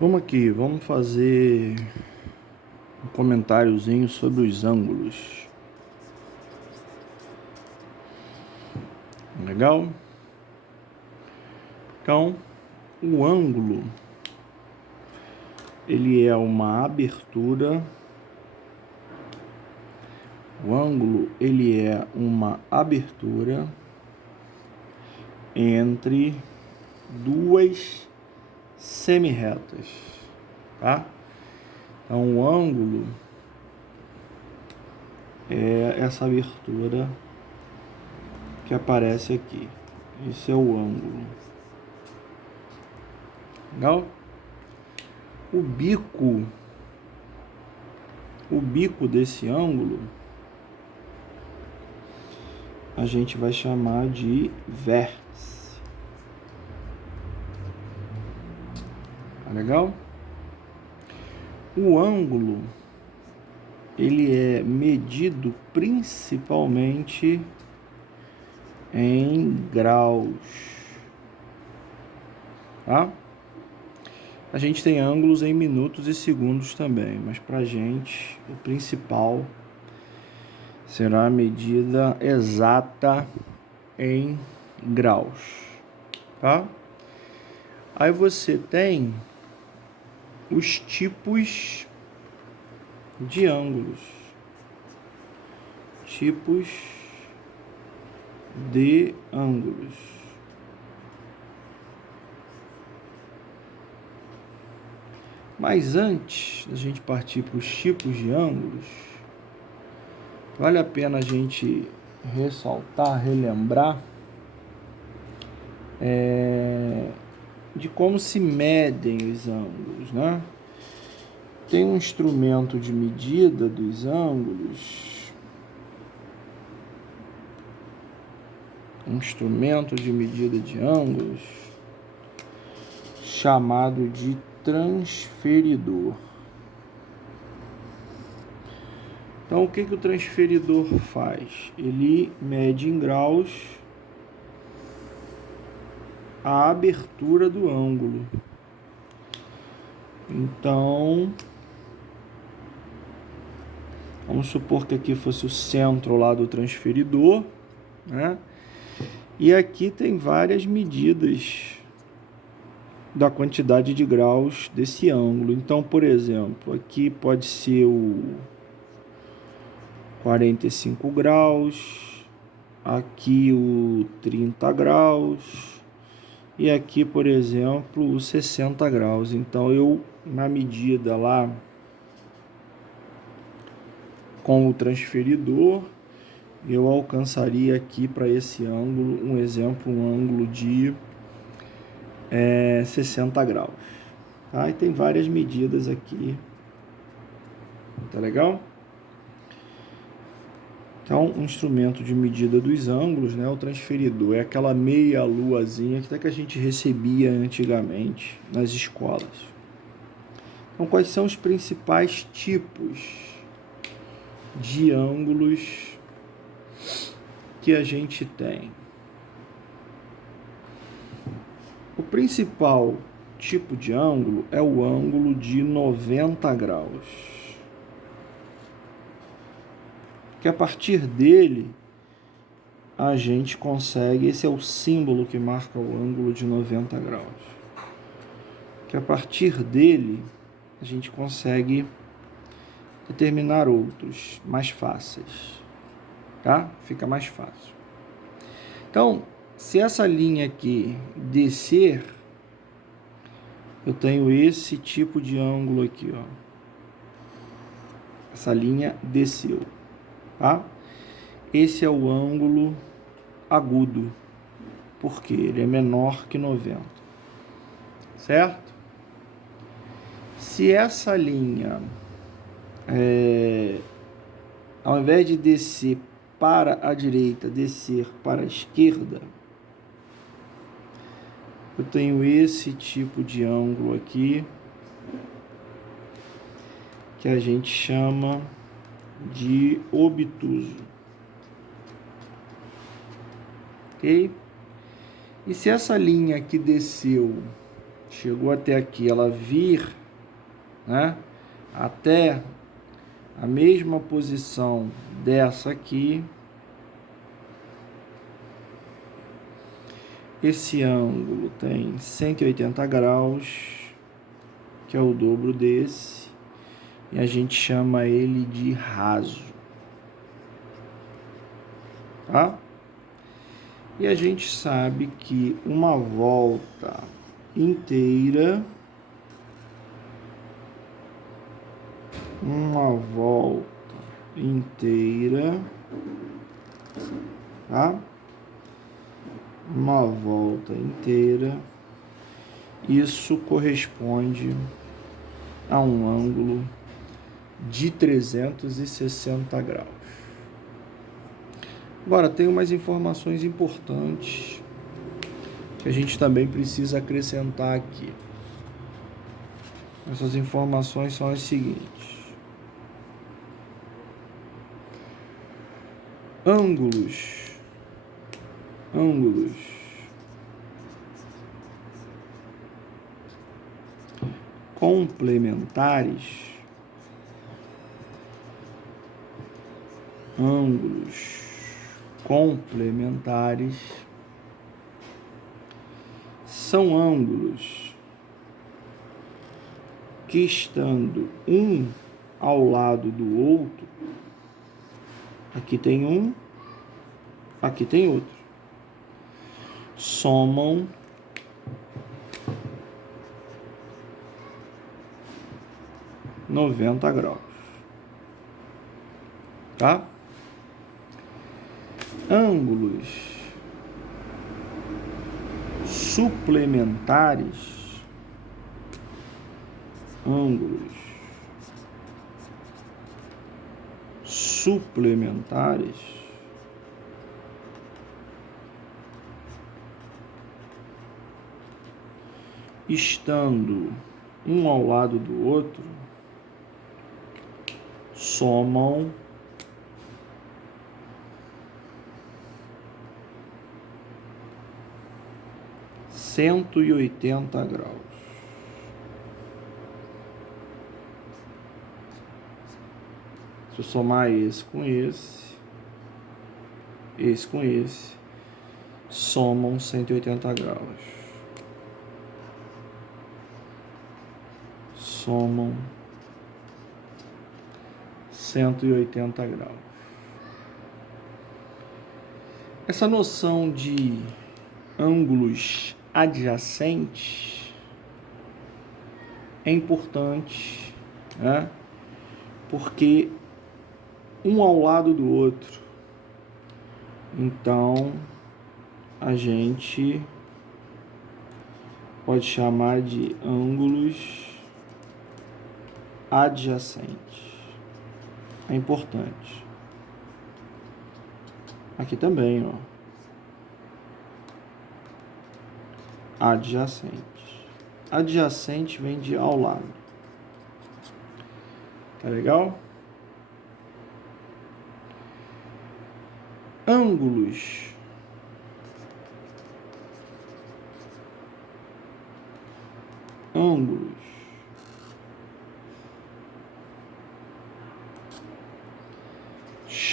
Vamos aqui, vamos fazer um comentáriozinho sobre os ângulos. Legal? Então, o ângulo, ele é uma abertura. O ângulo, ele é uma abertura entre duas semirretas, tá? Então, o ângulo é essa abertura que aparece aqui. Esse é o ângulo. Legal? O bico desse ângulo a gente vai chamar de vértice. Tá legal? O ângulo, ele é medido principalmente em graus, tá? A gente tem ângulos em minutos e segundos também, mas pra gente o principal será a medida exata em graus, tá? Aí você tem os tipos de ângulos. Tipos de ângulos. Mas antes da gente partir para os tipos de ângulos, vale a pena a gente ressaltar, relembrar de como se medem os ângulos, né? Tem um instrumento de medida dos ângulos, chamado de transferidor. Então, o que o transferidor faz? Ele mede em graus a abertura do ângulo. Então, vamos supor que aqui fosse o centro lá do transferidor, né? E aqui tem várias medidas da quantidade de graus desse ângulo. Então, por exemplo, aqui pode ser o 45 graus, aqui o 30 graus e aqui, por exemplo, o 60 graus. Então, eu, na medida lá com o transferidor, eu alcançaria aqui para esse ângulo, um exemplo, um ângulo de 60 graus. Tá? E tem várias medidas aqui. Tá legal? Então, um instrumento de medida dos ângulos, né, o transferidor, é aquela meia luazinha que até que a gente recebia antigamente nas escolas. Então, quais são os principais tipos de ângulos que a gente tem? O principal tipo de ângulo é o ângulo de 90 graus. Que a partir dele a gente consegue, esse é o símbolo que marca o ângulo de 90 graus. Que a partir dele a gente consegue determinar outros mais fáceis, tá? Fica mais fácil. Então, se essa linha aqui descer, eu tenho esse tipo de ângulo aqui, ó. Essa linha desceu, tá? Esse é o ângulo agudo, porque ele é menor que 90, certo? Se essa linha, ao invés de descer para a direita, descer para a esquerda, eu tenho esse tipo de ângulo aqui, que a gente chama de obtuso. Ok? E se essa linha aqui desceu chegou até aqui, ela vir, né, até a mesma posição dessa aqui, esse ângulo tem 180 graus, que é o dobro desse, e a gente chama ele de raso, tá? E a gente sabe que uma volta inteira, tá? Uma volta inteira, isso corresponde a um ângulo de 360 graus. Agora, tem umas informações importantes que a gente também precisa acrescentar aqui. Essas informações são as seguintes. Ângulos complementares, são ângulos que, estando um ao lado do outro, aqui tem um, aqui tem outro, somam 90 graus, tá? Ângulos suplementares, estando um ao lado do outro, somam 180 graus. Se eu somar esse com esse com esse, somam 180 graus. Somam 180 graus. Essa noção de ângulos adjacentes é importante, né? Porque um ao lado do outro, então a gente pode chamar de ângulos adjacentes. É importante. Aqui também, ó. Adjacente. Adjacente vem de ao lado. Tá legal? Ângulos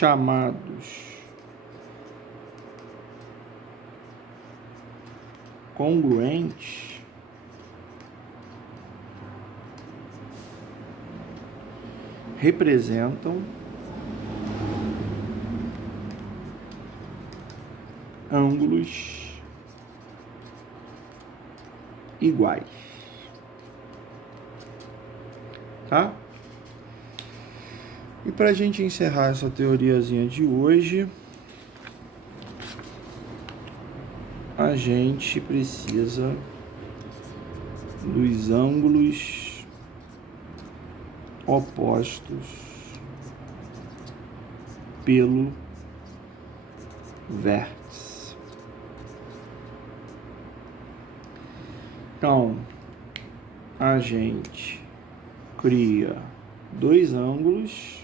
chamados congruentes representam ângulos iguais, tá? E para a gente encerrar essa teoriazinha de hoje, a gente precisa dos ângulos opostos pelo vértice. Então, a gente cria dois ângulos.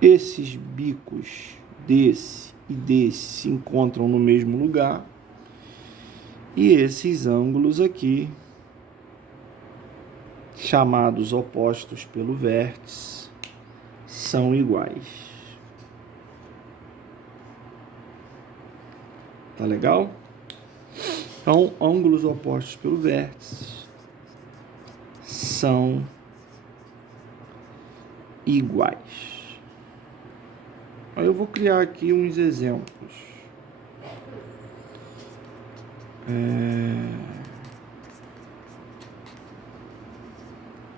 Esses bicos desse e desse se encontram no mesmo lugar E esses ângulos aqui, chamados opostos pelo vértice, são iguais. Tá legal? Então, ângulos opostos pelo vértice são iguais. Aí eu vou criar aqui uns exemplos.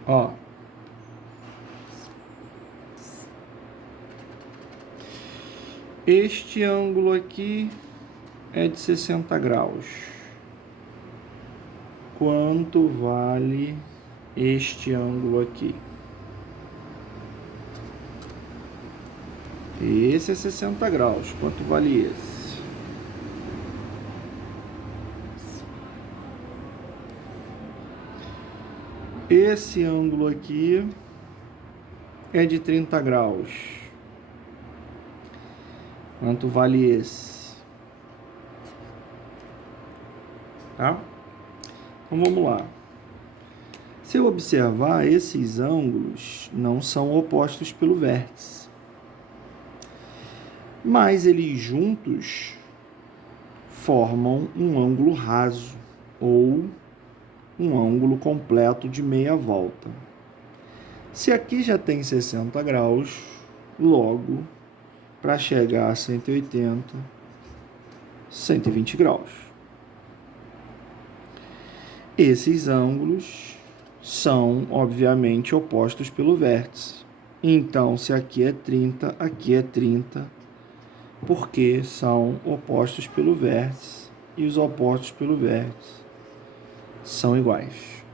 Ó, este ângulo aqui é de 60 graus. Quanto vale este ângulo aqui? Esse é 60 graus. Quanto vale esse? Esse ângulo aqui é de 30 graus. Quanto vale esse? Tá? Então vamos lá. Se eu observar, esses ângulos não são opostos pelo vértice, mas eles juntos formam um ângulo raso ou um ângulo completo de meia volta. Se aqui já tem 60 graus, logo, para chegar a 180, 120 graus. Esses ângulos são, obviamente, opostos pelo vértice. Então, se aqui é 30, aqui é 30, porque são opostos pelo vértice, e os opostos pelo vértice são iguais.